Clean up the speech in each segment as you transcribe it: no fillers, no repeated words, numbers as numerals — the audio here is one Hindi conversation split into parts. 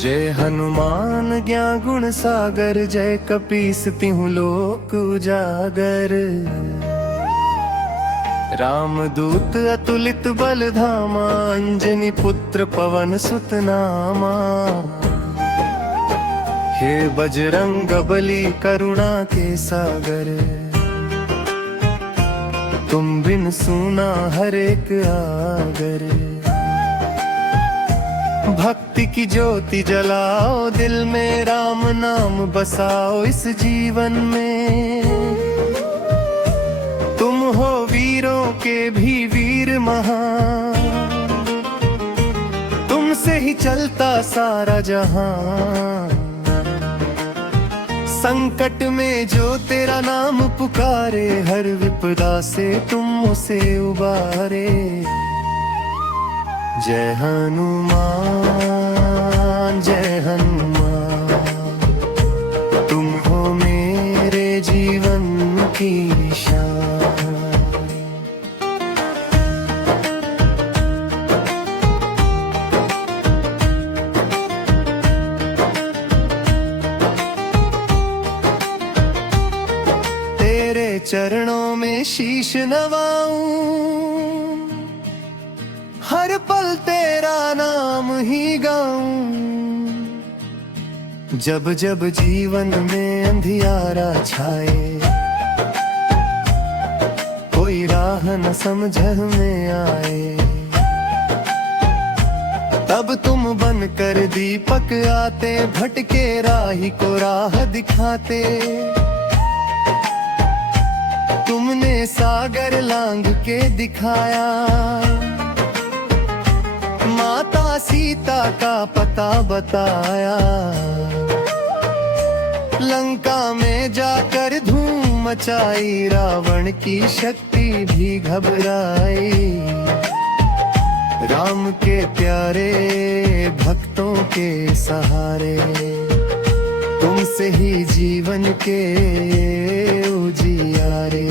जय हनुमान ज्ञान गुण सागर, जय कपीस तिहु लोक उजागर। रामदूत अतुलित बल धामा, अंजनी पुत्र पवन सुत नामा। हे बजरंग बली करुणा के सागर, तुम बिन सूना हर एक आगर। भक्ति की ज्योति जलाओ दिल में, राम नाम बसाओ इस जीवन में। तुम हो वीरों के भी वीर महान, तुमसे ही चलता सारा जहां। संकट में जो तेरा नाम पुकारे, हर विपदा से तुम उसे उबारे। जय हनुमान जय हनुमान, तुम हो मेरे जीवन की शान। तेरे चरणों में शीश नवाऊं, हर पल तेरा नाम ही गाऊं। जब जब जीवन में अंधियारा छाए, कोई राह न समझ में आए, तब तुम बन कर दीपक आते, भटके राही को राह दिखाते। तुमने सागर लांग के दिखाया, माता सीता का पता बताया। लंका में जाकर धूम मचाई, रावण की शक्ति भी घबराई। राम के प्यारे भक्तों के सहारे, तुमसे ही जीवन के उजियारे।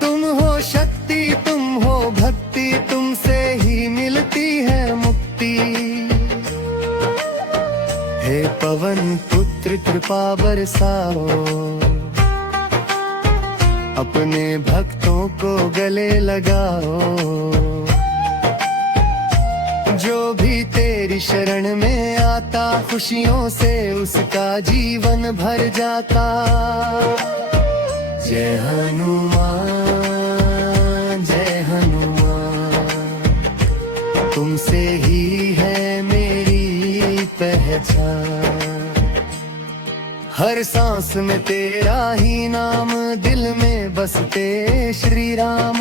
तुम हो शक्ति तुम हो भक्ति, तुमसे ही मिलती है मुक्ति। हे पवन पुत्र कृपा बरसाओ, अपने भक्तों को गले लगाओ। जो भी तेरी शरण में आता, खुशियों से उसका जीवन भर जाता। जय हनुमान जय हनुमान, तुमसे ही है मेरी पहचान। हर सांस में तेरा ही नाम, दिल में बसते श्री राम।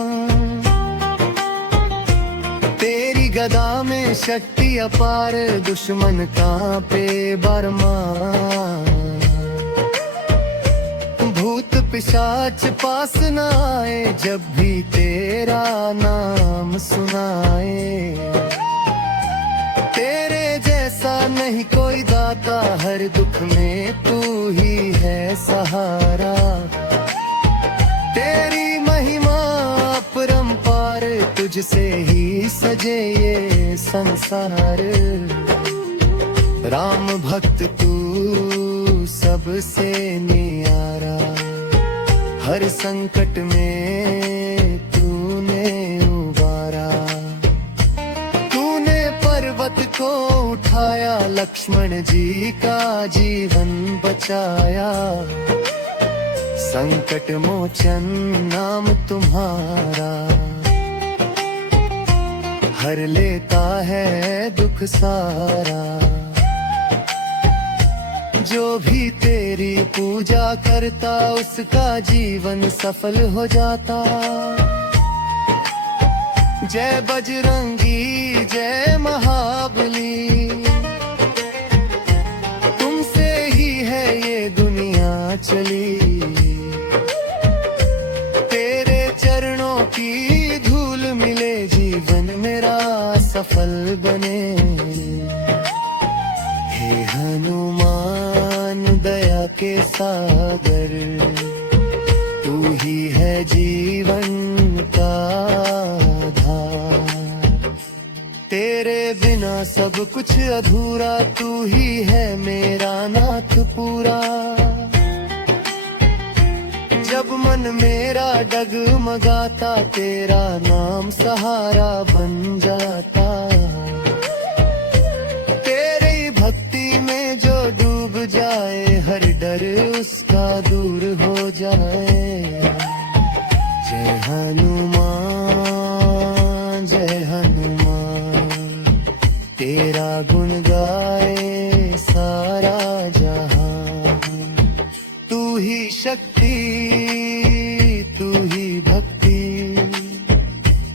तेरी गदा में शक्ति अपार, दुश्मन कांपे बरमान। भूत पिशाच पास न आए, जब भी तेरा नाम सुनाए। तेरे जैसा नहीं कोई दाता, हर दुख में तू ही है सहारा। तेरी महिमा अपरंपार, तुझसे ही सजे ये संसार। राम भक्त तू सबसे न्यारा, हर संकट में तूने उबारा। तूने पर्वत को उठाया, लक्ष्मण जी का जीवन बचाया। संकट मोचन नाम तुम्हारा, हर लेता है दुख सारा। जो भी तेरी पूजा करता, उसका जीवन सफल हो जाता। जय बजरंगी जय महाबली, तुमसे ही है ये दुनिया चली। तेरे चरणों की धूल मिले, जीवन मेरा सफल बने। हे हनुमान दया के सागर, तू ही है जीवन का आधार। तेरे बिना सब कुछ अधूरा, तू ही है मेरा नाथ पूरा। जब मन मेरा डगमगाता, तेरा नाम सहारा बन जाता। तेरी भक्ति में जो डूब जाए, हर डर उसका दूर हो जाए। जय हनुमान जय हनुमान, तेरा गुण गाए सारा जहां। तू ही शक्ति, तू ही भक्ति,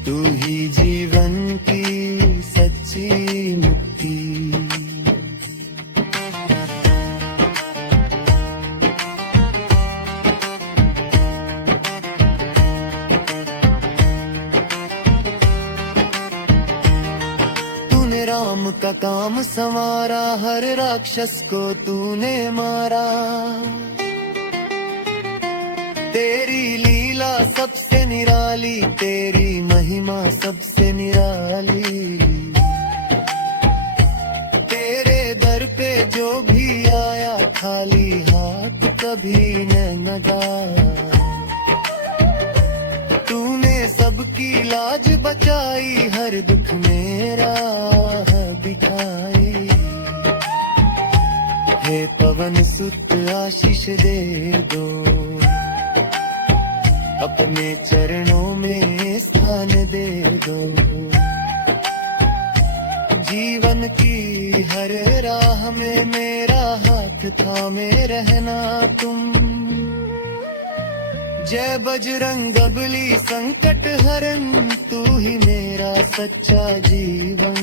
तू ही जीवन की सच्ची मुक्ति। तूने राम का काम संवारा, हर राक्षस को तूने मारा। तेरी लीला सबसे निराली, तेरी महिमा सबसे निराली। तेरे दर पे जो भी आया, खाली हाथ कभी न लगा। तूने सबकी लाज बचाई, हर दुख में राह दिखाई। हे पवन सुत आशीष दे दो, अपने चरणों में स्थान दे दो। जीवन की हर राह में मेरा हाथ थामे रहना तुम। जय बजरंगबली संकट हरन, तू ही मेरा सच्चा जीवन।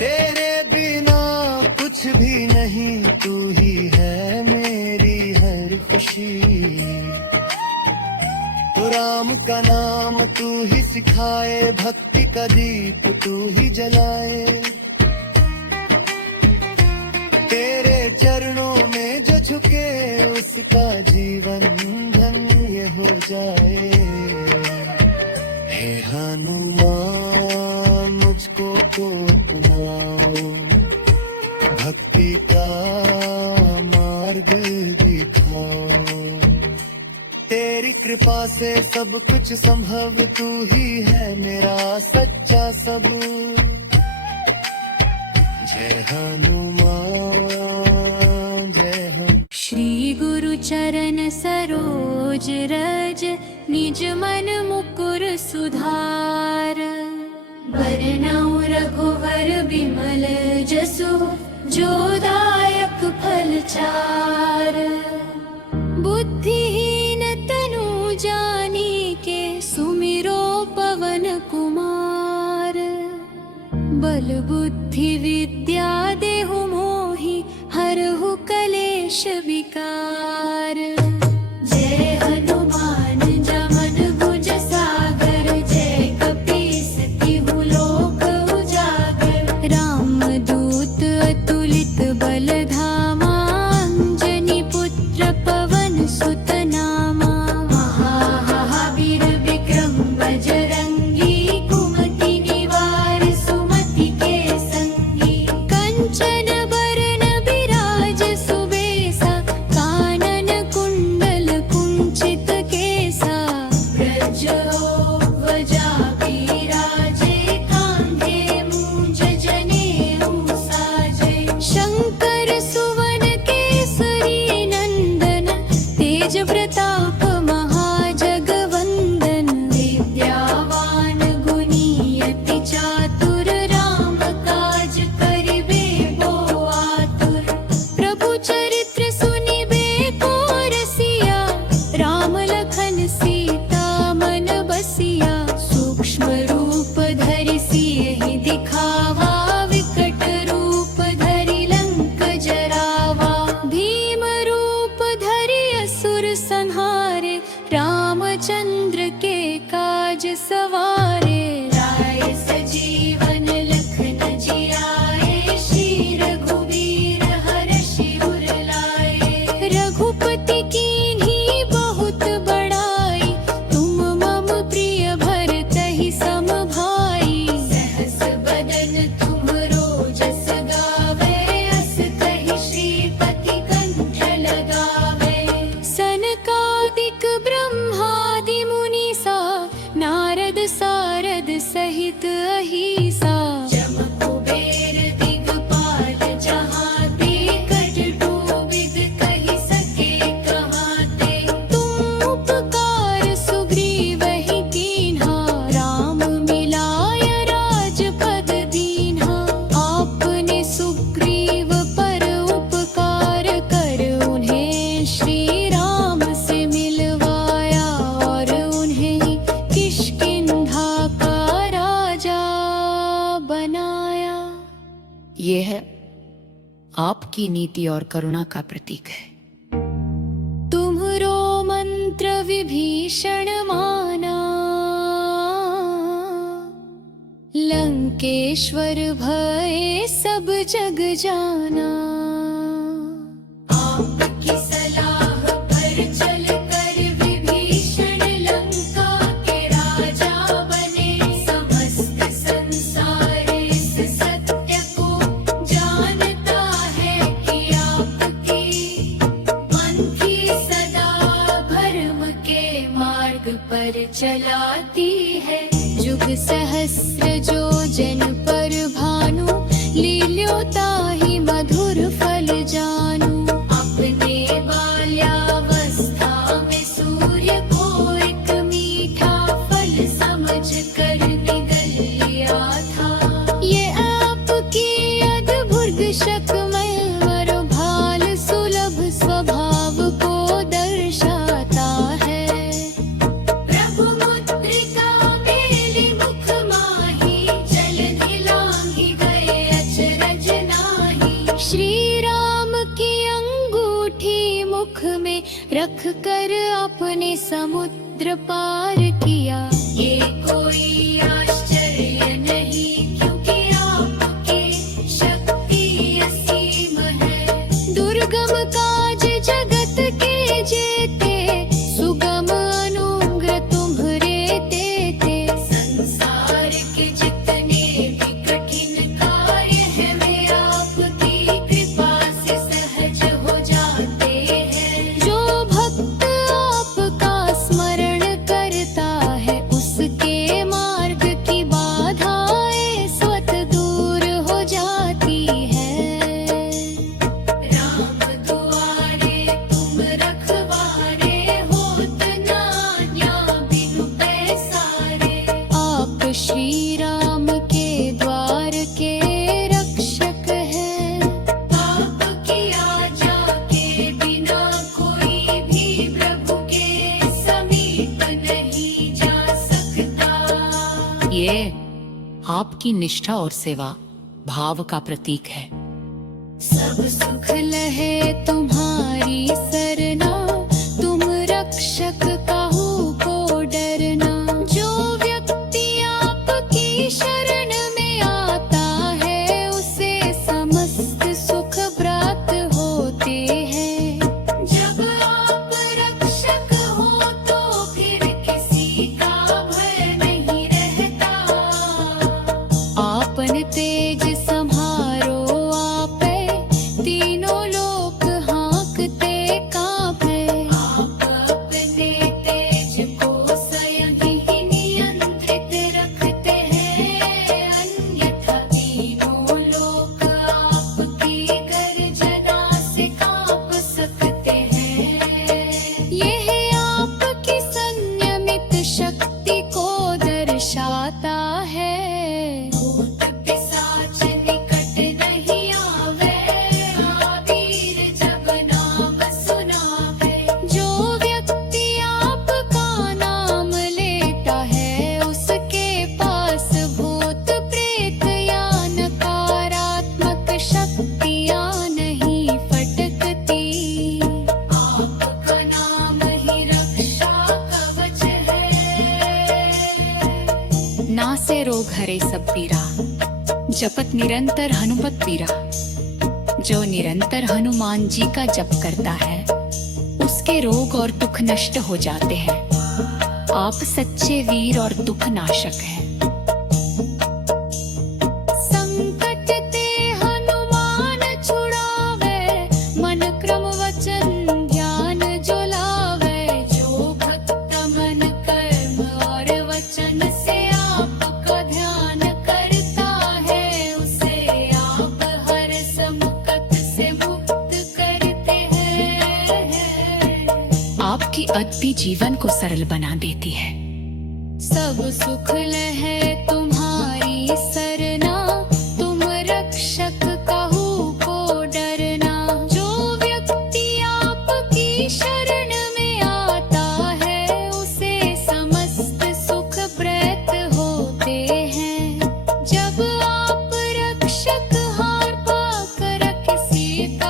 तेरे बिना कुछ भी नहीं, तू ही है मेरी हर खुशी। तो राम का नाम तू ही सिखाए, भक्ति का दीप तू ही जलाए। तेरे चरणों में जो झुके, उसका जीवन धन्य हो जाए। हे हनुमान मुझको तो अपनाओ, भक्ति का मार्ग दिखाओ। तेरी कृपा से सब कुछ संभव, तू ही है मेरा सच्चा सब। जय हनुमान जय हनुमान। श्री गुरु चरण सरोज रज, निज मन मुकुर सुधार। बरनउँ रघुवर बिमल जसु, जो दायक फल चार। बुद्धिहीन तनु जानिके, सुमिरो पवन कुमार। बल बुद्धि विद्या देहु मोहि, हरहु कलेश विकार। जय हनुमान ज्ञान गुण सागर, जय कपीस तिहु लोक उजागर। रामदूत अतुलित बल धामा, अंजनी पुत्र पवन सुत नामा। महावीर विक्रम बजरंगी, कुमति निवार सुमति के संगी। कंचन बरन बिराज सुबेसा, कानन कुंडल आपकी नीति और करुणा का प्रतीक है। तुम्हरो मंत्र विभीषण माना, लंकेश्वर भय सब जग जाना। आपकी सलाह पर चल कर विभीषण लंका के राजा बने। समस्त संसार इस सत्य को जानता है कि आपकी मन की सदा भरम के मार्ग पर चलाती है। जुग सहस्र जो जन पर भानु, लील्योता ही मधुर फल जानू। अपने बाल्यावस्था में सूर्य को एक मीठा फल समझ कर निगल लिया था। ये आपकी अद्भुत शकमय वर भाल सुलभ स्वभाव को दर्शाता है। प्रभु मुद्रिका मेली मुख माही, जलधि लांघि गए अचरज नाही। श्री राम की अंगूठी मुख में रख कर आपने समुद्र पार किया। ये कोई आश्चर्य नहीं, क्योंकि आपकी शक्ति असीम है। दुर्गम काज जगत के जेते, सुगम अनुग्रह तुम्हरे देते। संसार के जितने भी कठिन कार्य हैं, वे आपकी कृपा से सहज हो जाते हैं। जो भक्त आपका स्मरण करता है, उसके मार्ग की बाधाएं स्वतः दूर हो जाती है। राम दुआरे तुम रखवारे, होत न न्याय बिनु पैसारे। आप श्री राम के द्वार के रक्षक हैं। पाप किया जाके बिना कोई भी प्रभु के समीप नहीं जा सकता। ये आपकी निष्ठा और सेवा भाव का प्रतीक है। सब सुख लहे तुम्हारी सरना, तुम रक्षक काहू को डरना। जो व्यक्ति आपकी शरण में आता है, उसे समस्त सुख प्राप्त होते हैं। जब आप रक्षक हो तो फिर किसी का भय नहीं रहता। आपन तेज सम्हारो आपे, तीनों लोक हाँकते कांपे। आप अपने तेज को स्वयं ही नियंत्रित रखते हैं, अन्यथा तीनों लोक आपकी गर्जना से कांप सकते हैं। यह आपकी संयमित शक्ति को दर्शाता है। भूत पिशाच निकट नहीं आवे, आवीर जब नाम सुनावे। जो व्यक्ति आपका नाम लेता है, उसके पास भूत प्रेत या नकारात्मक शक्तियाँ नहीं फटकती। आपका नाम ही रक्षा कवच है। नासे रोग हरे सब पीरा, जपत निरंतर हनुमत पीरा। जो निरंतर हनुमान जी का जप करता है, उसके रोग और दुख नष्ट हो जाते हैं। आप सच्चे वीर और दुख नाशक हैं। संकट ते हनुमान छुड़ावे, मन क्रम वचन ध्यान जो लावे। जो भक्त मन कर्म और वचन से आपका ध्यान करता है, उसे आप हर संकट से मुक्त करते हैं। आपकी अद्भुत जीवन को सरल बना देती है। सब सुख लहे तुम्हारी सरना, तुम रक्षक काहू को डरना। जो व्यक्ति आपकी शरण में आता है, उसे समस्त सुख प्राप्त होते हैं। जब आप रक्षक हार पाकर किसी का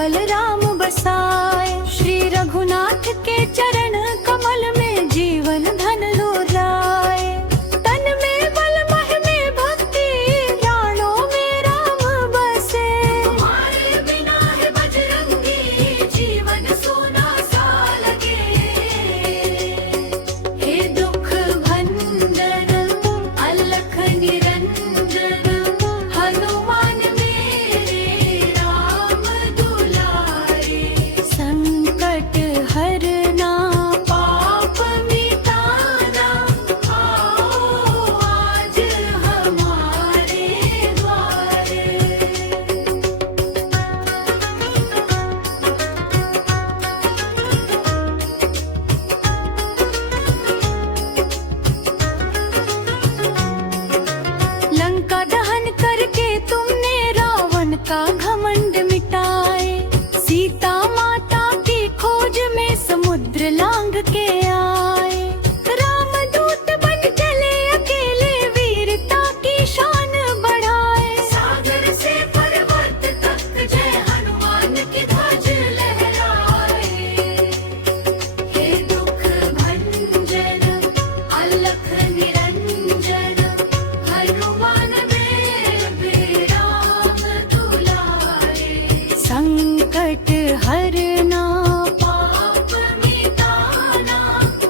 बलराम बसाए। श्री रघुनाथ के चरण कमल में जीवन धन लुराए। तन में बल मह में भक्ति प्राणों में राम बसे। तुम्हारे बिना है बजरंगी जीवन सोना सा लगे। हे दुख भंजन अलख निरंजन हनुमान मेरे राम दुलारे। संकट हरना पाप मिटाना आओ आज हमारे द्वारे। लंका दहन करके तुमने रावण का घमंड मिटाए। सीता माता की खोज में समुद्र लांग के आए। राम दूत बन चले अकेले वीरता की शान बढ़ाए। सागर से पर्वत तक जय हनुमान की ध्वज लहराए। हे दुख भंजन अलख निरंजन हनुमान मेरे राम दुलारे। संकट हरना पाप मिटाना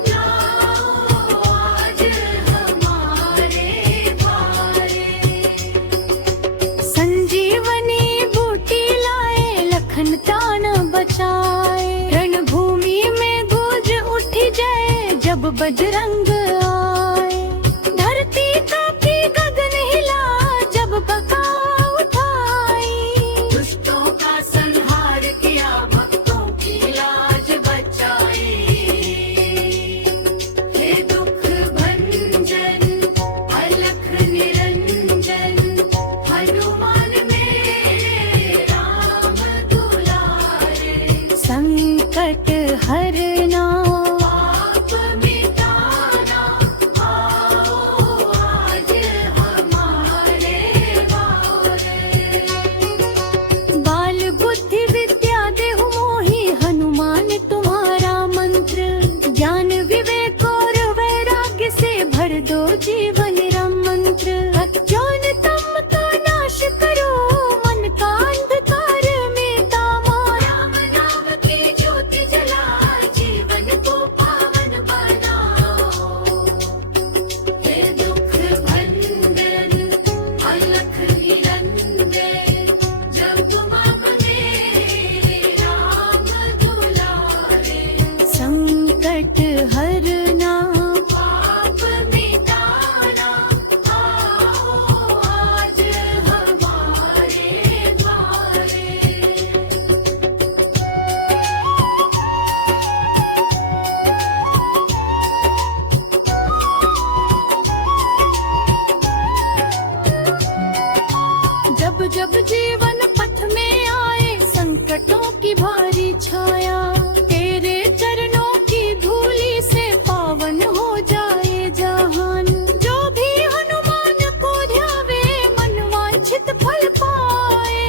लाओ आज हमारे द्वारे। संजीवनी बूटी लाए लखन प्राण बचाए। रणभूमि में गूंज उठी जय जब बजरंग आए। धरती कांपी गगन हिला जब बका उठाई। दुष्टों का संहार किया भक्तों की लाज बचाई। हे दुख भंजन अलख निरंजन हनुमान मेरे राम दुलारे। संकट हरना पाप मिटाना आओ आज हमारे द्वारे। बाल बुद्धि विद्या देहु मोहि हनुमान तुम्हारा मंत्र। ज्ञान विवेक और वैराग्य से भर दो जीवन राम मंत्र। अज्ञान तम का नाश करो मन का अंधकार मिटा मारा। राम नाम की ज्योति जला जीवन को पावन बनाओ। हे दुख भंजन अलख निरंजन जब मम मेरे राम दुलारे। संकट हरना पाप मिटाना आओ आज हमारे द्वारे। जब जब जीवन पथ में आए संकटों की भारी छाया। तेरे चरणों की धूली से पावन हो जाए जहान। जो भी हनुमान को ध्यावे मन वांछित फल पाए।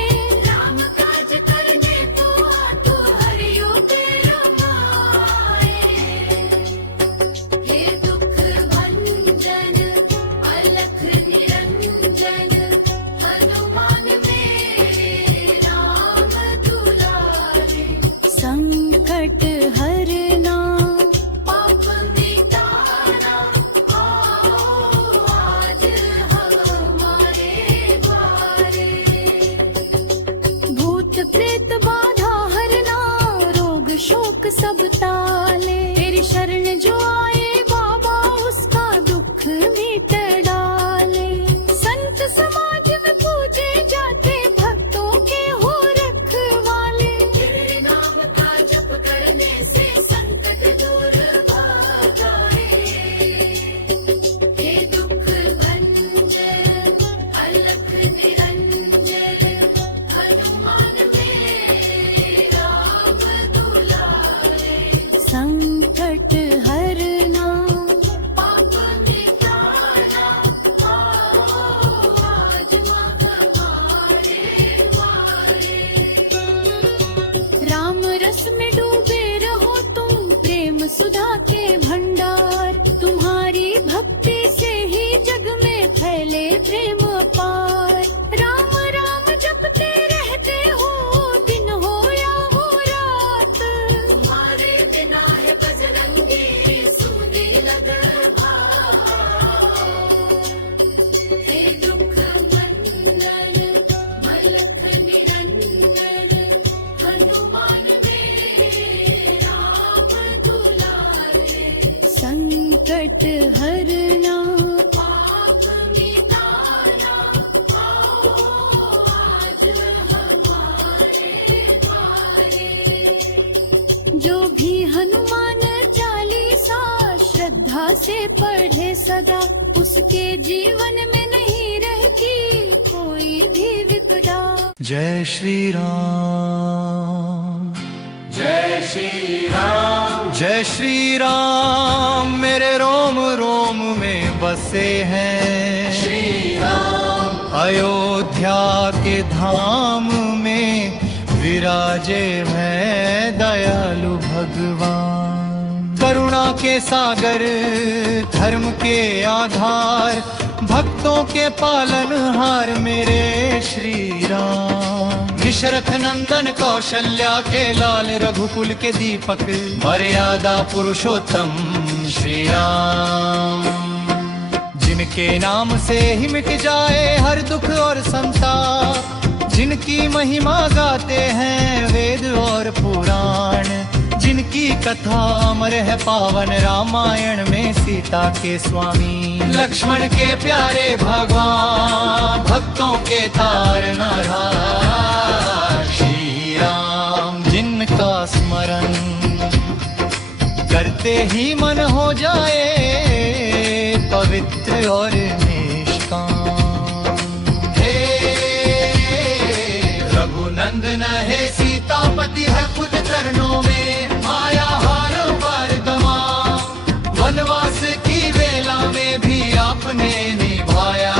राम काज करने को आतु हरियो के रमाए। हे दुख भंजन अलख निरंजन हनुमान मेरे राम दुलारे। संकट हरना पाप मिटाना आओ आज हमारे द्वारे। भूत प्रेत बाधा हरना रोग शोक सब टाले। तेरी शरण जो आए बाबा उसका दुख मिट डाले। संत समाज में पूजे जाते भक्तों के हो रखवाले। तेरे नाम का जप करने से संकट दूर भाग जाए। हे दुख भंजन अलख निरंजन हनुमान मेरे राम दुलारे। रस में डूबे रहो तुम, प्रेम सुधा के भंडार। तुम्हारी भक्ति से ही जग में फैले प्रेम पार। राम राम जपते रहते हो, दिन हो या हो रात। तुम्हारे बिना है बजरंगी सूने लगा भाव। हे दुख मंदन मलख निरंजन, हनुमान मेरे राम दुलारे। संकट हरना पाप मिटाना, आओ आज हमारे द्वारे। जो भी हनुमान चालीसा श्रद्धा से पढ़े सदा, उसके जीवन में नहीं रहती कोई भी विपदा। जय श्री राम, जय श्री राम, जय श्री राम मेरे रोम रोम में बसे हैं श्री राम। अयोध्या के धाम में विराजे हैं दयालु भगवान। करुणा के सागर, धर्म के आधार, भक्तों के पालनहार मेरे श्री राम। दशरथ नंदन कौशल्या के लाल, रघुकुल के दीपक, मर्यादा पुरुषोत्तम श्री राम। जिनके नाम से ही मिट जाए हर दुख और संताप, जिनकी महिमा गाते हैं वेद और पुराण, जिनकी कथा अमर है पावन रामायण में सीता के स्वामी, लक्ष्मण के प्यारे भगवान, भक्तों के तारनहार श्री राम। जिनका स्मरण करते ही मन हो जाए पवित्र और निष्काम। हे रघुनंदन है सीतापति है खुद चरणों में, माया हार पर तमाम। वनवास की वेला में भी आपने निभाया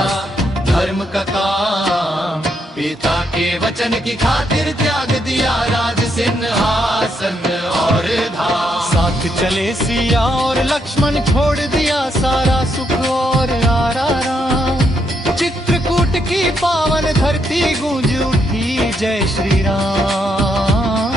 धर्म का काम। पिता के वचन की खातिर त्याग दिया राज सिंहासन और धाम। साथ चले सिया और लक्ष्मण, छोड़ दिया सारा सुख और आराम। चित्रकूट की पावन धरती गूंज उठी जय श्री राम।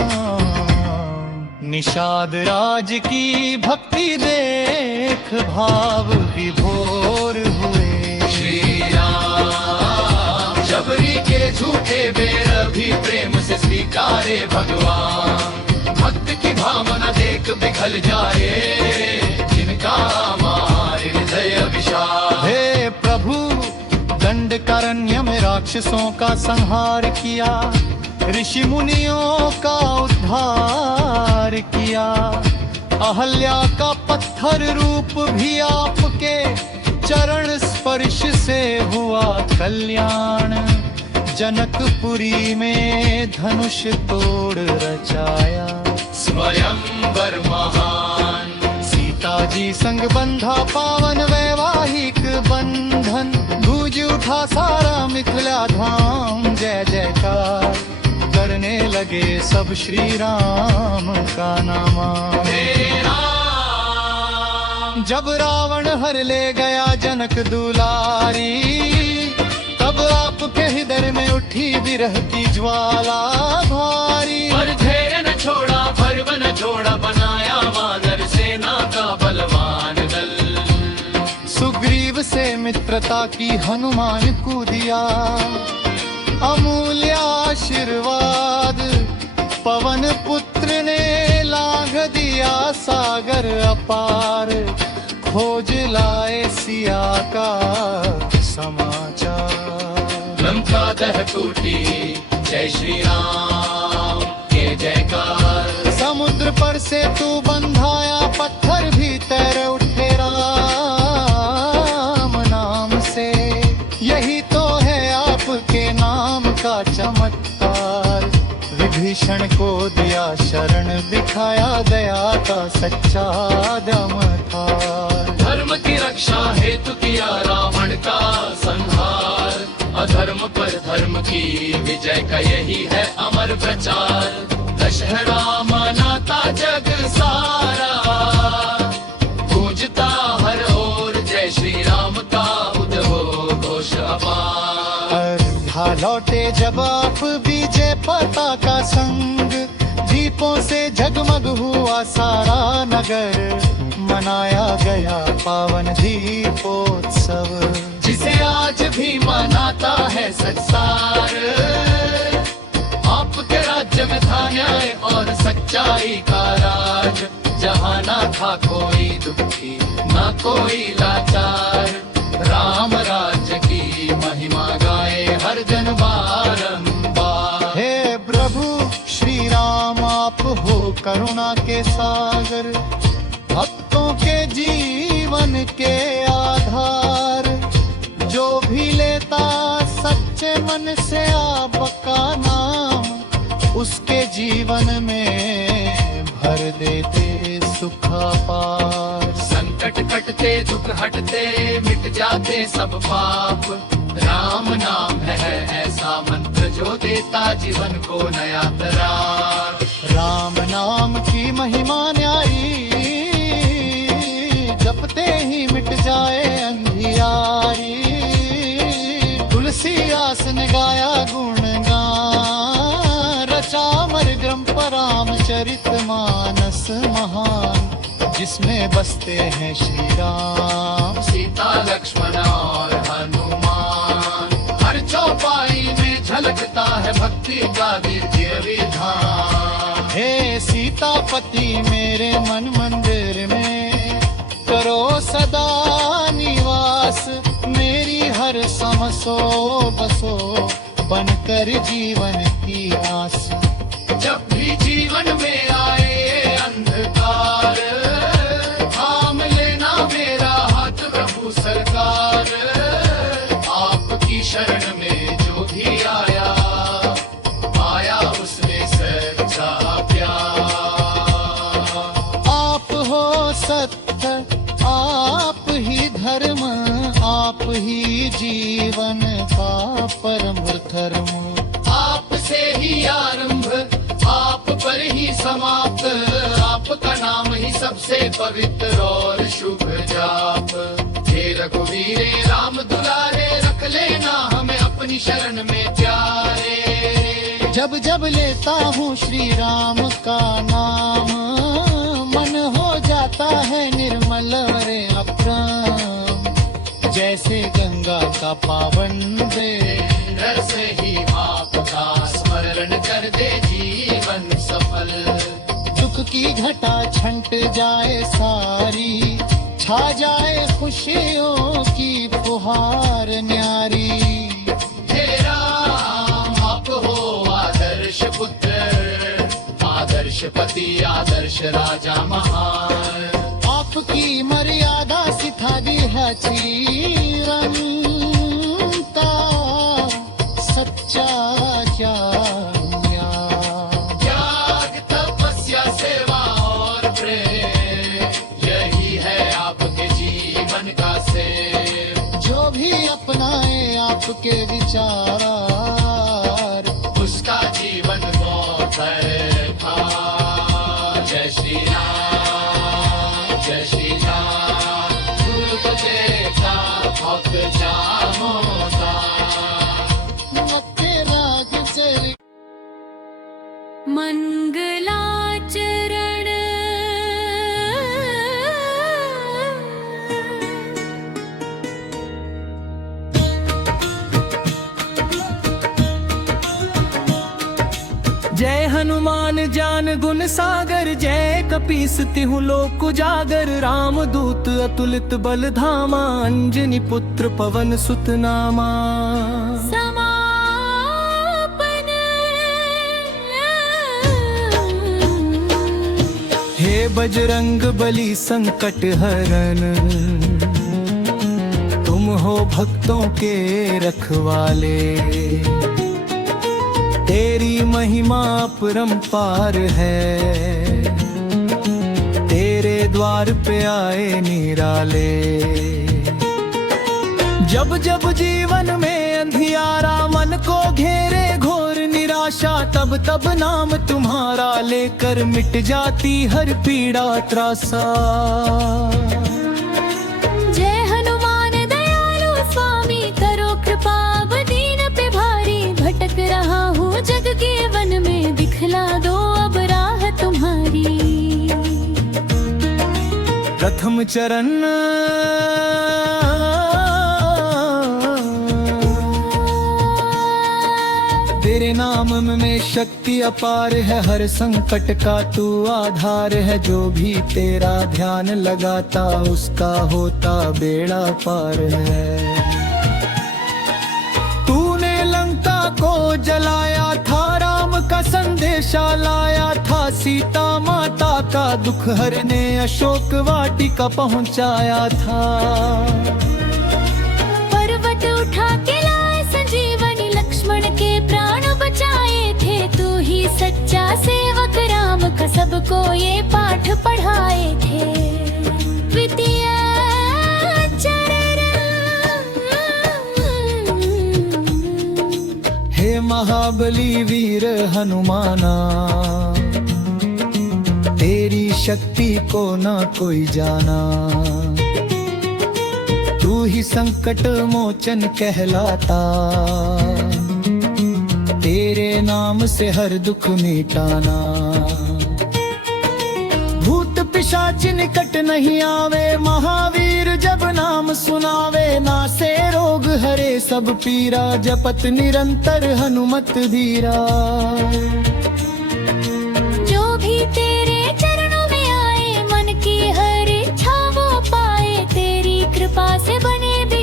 निषाद राज की भक्ति देख भाव विभोर हुए श्री राम। शबरी के झूठे बेर भी प्रेम से स्वीकारे भगवान। भक्त की भावना देख पिघल जाए जिनका मारे हृदय विशाल। हे प्रभु दंडकारण्य में राक्षसों का संहार किया, ऋषि मुनियों का उद्धार किया। अहल्या का पत्थर रूप भी आपके चरण स्पर्श से हुआ कल्याण। जनकपुरी में धनुष तोड़ रचाया स्वयंवर महान। सीता जी संग बंधा पावन वैवाहिक बंधन। गूंज उठा सारा मिथिला धाम जय जयकार। करने लगे सब श्री राम का नामा। जब रावण हर ले गया जनक दुलारी, तब आपके हृदय में उठी विरह की ज्वाला भारी। पर धैर्य न छोड़ा, पर्व न छोड़ा, बनाया वानर सेना का बलवान दल। सुग्रीव से मित्रता की हनुमान को दिया अमूल्य आशीर्वाद। पवन पुत्र ने लांघ दिया सागर अपार। खोज लाए सिया का समाचार। लंका दह टूटी, जय श्री राम के जयकार। समुद्र पर से तू बंधाया, पत्थर भी तैर उठे राम नाम से। यही तो है आपके नाम का चमत्कार। विभीषण को दिया शरण, दिखाया दया का सच्चा दमकार। धर्म की रक्षा हेतु किया रावण का संहार। अधर्म पर धर्म की विजय का यही है अमर प्रचार। दशहरा जब आप बीजे पताका संग, दीपों से जगमग हुआ सारा नगर, मनाया गया पावन दीपोत्सव, जिसे आज भी मनाता है संसार। आपके राज्य में था न्याय और सच्चाई का राज, जहाँ ना था कोई दुखी ना कोई लाचार। राम राज्य की महिमा गाए हर जन बारंबार। हे प्रभु श्री राम आप हो करुणा के सागर, भक्तों के जीवन के आधार, जो भी लेता सच्चे मन से आपका नाम, उसके जीवन में भर देते सुख अपार। संकट कटते दुख हटते मिट जाते सब पाप, राम नाम है ऐसा मंत्र जो देता जीवन को नया तरार। राम नाम की महिमा न्यारी, जपते ही मिट जाए अंधियारी। तुलसीदास ने गाया गुणगान, रचा मरग्रम रामचरित मानस महान, जिसमें बसते हैं श्री राम सीता लक्ष्मण और हनुमान। हर चौपाई में झलकता है भक्ति का दिव्य विधान। हे सीतापति मेरे मन मंदिर में, करो सदा निवास, मेरी हर समसो बसो, बनकर जीवन की आस। जब भी जीवन में आए अंधकार, थाम लेना मेरा हाथ प्रभु सरकार। आपकी शरण में जो भी आया, पाया उसमें सच्चा प्यार। आप हो सत्य आप ही धर्म, आप ही जीवन का परम धर्म। आपसे ही आरंभ आप पर ही समाप्त, आपका नाम ही सबसे पवित्र और शुभ जाप। हे रघुवीरे राम दुलारे, रख लेना हमें अपनी शरण में प्यारे। जब जब लेता हूँ श्री राम का नाम, मन हो जाता है निर्मल रे अप्रम, जैसे गंगा का पावन दे। डर से ही आपका स्मरण कर दे जीवन सफल। दुख की घटा छंट जाए सारी, छा जाए खुशियों की फुहार न्यारी। हे राम आप हो आदर्श पुत्र, आदर्श पति, आदर्श राजा महान। आपकी मर्यादा सिखा दी है चिरंता, सच्चा क्या त्याग तपस्या सेवा और प्रेम, यही है आपके जीवन का सेव। जो भी अपनाए आपके विचार, उसका जीवन बहुत था। जय श्री राम जय श्री राम, गुरु बचेगा भक्त जामोदा। मक्के राग चर मंगलाचरण जय हनुमान ज्ञान गुण सागर, जय कपीस तिहु लोक उजागर। राम दूत अतुलित बल धामा, अंजनी पुत्र पवन सुत नामा। समापन हे बजरंग बली संकट हरन, तुम हो भक्तों के रखवाले। तेरी महिमा अपरंपार है, तेरे द्वार पे आए निराले। जब जब जीवन में अंधियारा मन को घेरे घोर निराशा, तब तब नाम तुम्हारा लेकर मिट जाती हर पीड़ा त्रासा। जय हनुमान दयालु स्वामी, करो कृपा अब दीन पे भारी। भटक चरण तेरे नाम में शक्ति अपार है, हर संकट का तू आधार है। जो भी तेरा ध्यान लगाता उसका होता बेड़ा पार है। तूने लंका को जलाया था, राम का संदेशा लाया था, सीता माता का दुख हरने अशोक वाटिका पहुंचाया था। पर्वत उठा के लाए संजीवनी, लक्ष्मण के प्राण बचाए थे। तू ही सच्चा सेवक राम का, सबको ये पाठ पढ़ाए थे। द्वितीय चरण हे महाबली वीर हनुमाना, तेरी शक्ति को ना कोई जाना। तू ही संकट मोचन कहलाता, तेरे नाम से हर दुख मिटाना। भूत पिशाच निकट नहीं आवे, महावीर जब नाम सुनावे। नासे रोग हरे सब पीरा, जपत निरंतर हनुमत धीरा। जो भी तेरे चरणों में आए, मन की हर इच्छा वो पाए। तेरी कृपा से बने भी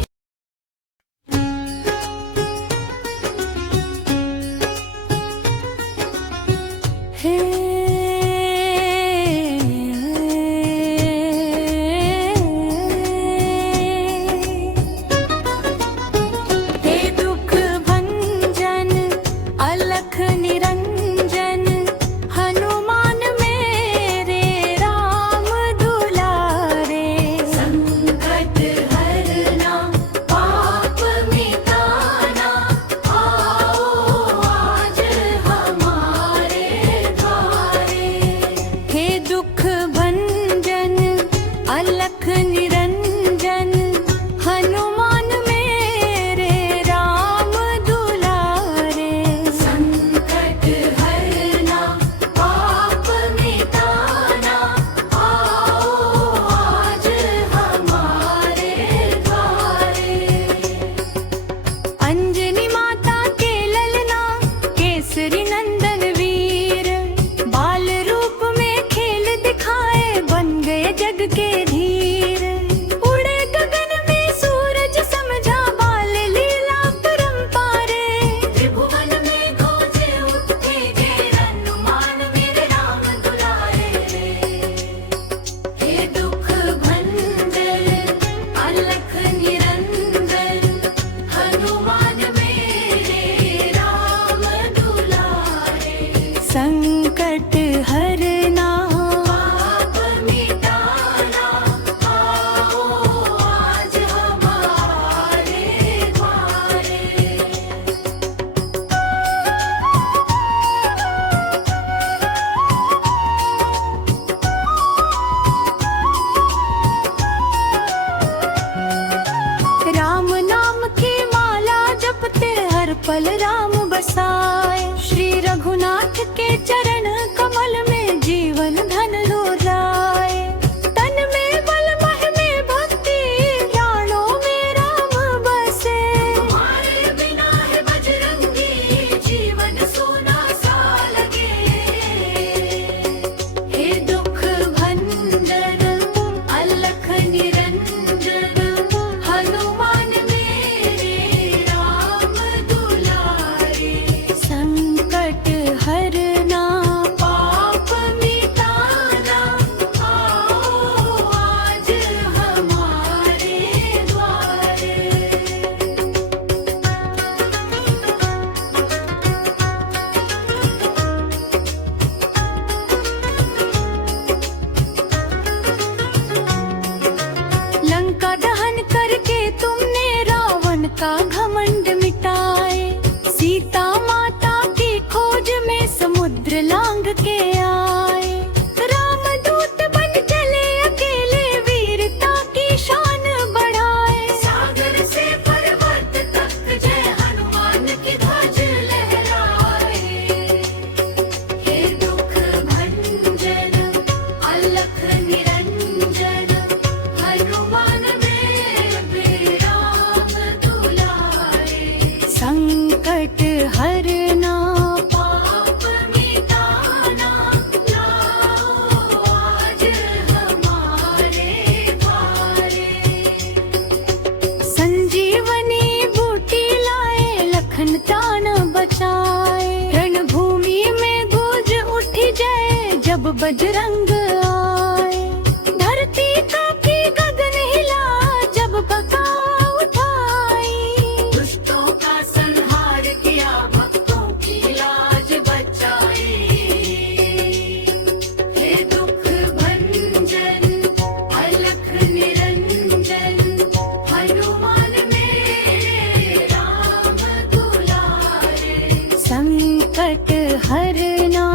हे दुख भंजन अलख निरंजन, हनुमान मेरे राम दुलारे। संकट हरना पाप मिटाना, आओ आज हमारे द्वारे। हे दुख भंजन अलख निरंजन, हनुमान मेरे राम दुलारे। संकट हरना पाप मिटाना, आओ आज हमारे द्वारे। अंजनी माता के ललना, केसरी नंदन वीर। बाल रूप में खेल दिखाए, बन गए जग के धीर। उड़े गगन में सूरज समझा, बाल लीला परंपारे। त्रिभुवन में खोजे उठे गए, हनुमान मेरे राम दुलारे। हे दुख भंजन अलख निरंजन, हनुमान मेरे राम दुलारे। संकट हरना पाप मिटाना, आओ आज हमारे द्वारे। राम नाम की माला जपते, हर पल राम बसाए। श्री रघुनाथ के चरण कमल में जीवन धन लो जाए। तन में बल मह में भक्ति, प्राणों में राम बसे। तुम्हारे बिना है बजरंगी, जीवन सोना सा लगे। हे दुख भंजन अलख निरंजन, हनुमान मेरे राम दुलारे। संकट हरना पाप मिटाना, आओ आज हमारे द्वारे। लंका दहन करके तुमने रावण का घमंड मिटाए। सीता माता की खोज में समुद्र लांग के आए। राम दूत बन चले अकेले, वीरता की शान बढ़ाए। सागर से पर्वत तक जय हनुमान की ध्वज लहराए। हे दुख भंजन अलख निरंजन, जब बजरंग आए, धरती कांपी गगन हिला जब बका उठाई। दुष्टों का संहार किया, भक्तों की लाज बचाई। हे दुख भंजन अलख निरंजन, हनुमान मेरे राम दुलारे। संकट हरना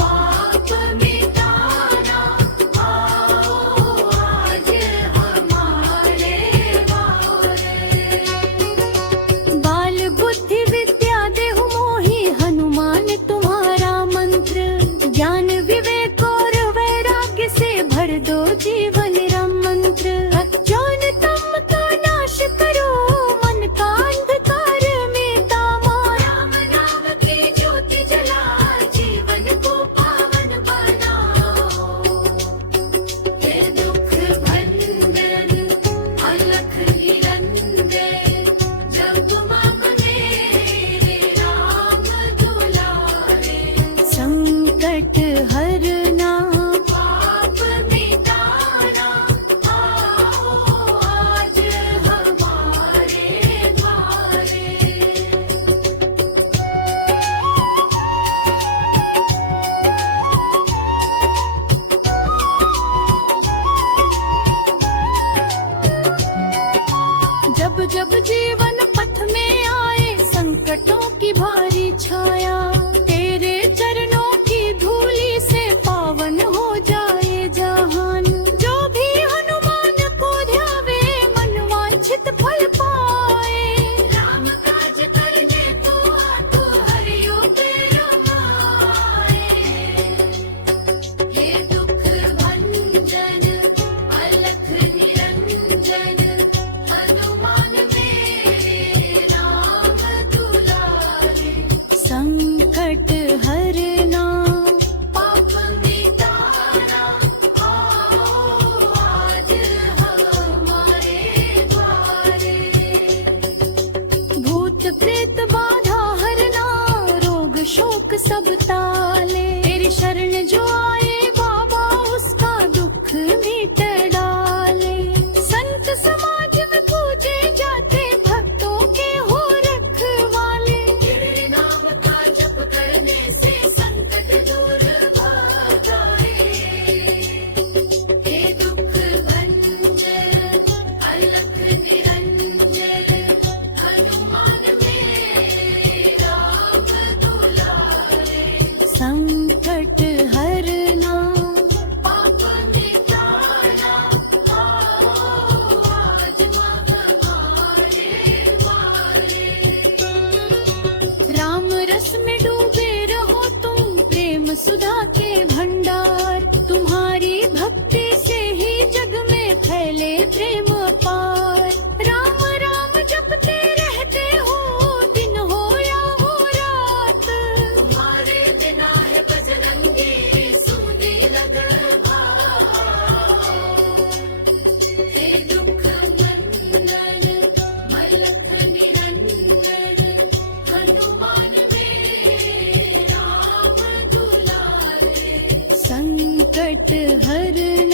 पाप मिटाना, आओ आज हमारे बारे। बाल बुद्धि विद्या देहु मोहि, हनुमान तुम्हारा मंत्र। ज्ञान विवेक और वैराग्य से भर दो जीवन राम मंत्र। अज्ञानतम का नाश करो, मन का अंधकार मिटावा। राम नाम की ज्योति जला, जीवन को पावन बनाओ। हे दुख भंजन अलख निरंजन, जगमग मेरे राम दुलारे। संकट हरना पाप मिटाना, आओ आज हमारे द्वारे। जब जब जीवन पथ में आए, संकटों की भारी छाया। तेरे चरणों की धूली से पावन हो जाए जहान। जो भी हनुमान को ध्यावे, मन वांछित फल पाए। राम काज करने को आतु, हरियो पे रमाए। हे दुख भंजन अलख निरंजन, हनुमान मेरे राम दुलारे। संकट हरना पाप मिटाना, आओ आज हमारे द्वारे। भूत प्रेत बाधा हरना, रोग शोक सब टाले। तेरी शरण जो आए बाबा, उसका दुख मिट डाले। संत समाज में पूजे जाते, भक्तों के हो रखवाले। तेरे नाम का जप करने से संकट दूर भाग जाए। हे दुख भंजन अलख निरंजन, हनुमान मेरे राम दुलारे। संकट हरना पाप मिटाना, आओ आज हमारे द्वारे। राम रस में डूबे रहो तुम, प्रेम सुधा के भंडार। तुम्हारी भक्ति से ही जग में फैले प्रेम अपार। राम राम जपते रहते हो, दिन हो या हो रात। तुम्हारे बिना है बजरंगी, सूने लगन भाव। हे दुख भंजन मलख निरंजन, हनुमान मेरे राम दुलारे। संकट हरना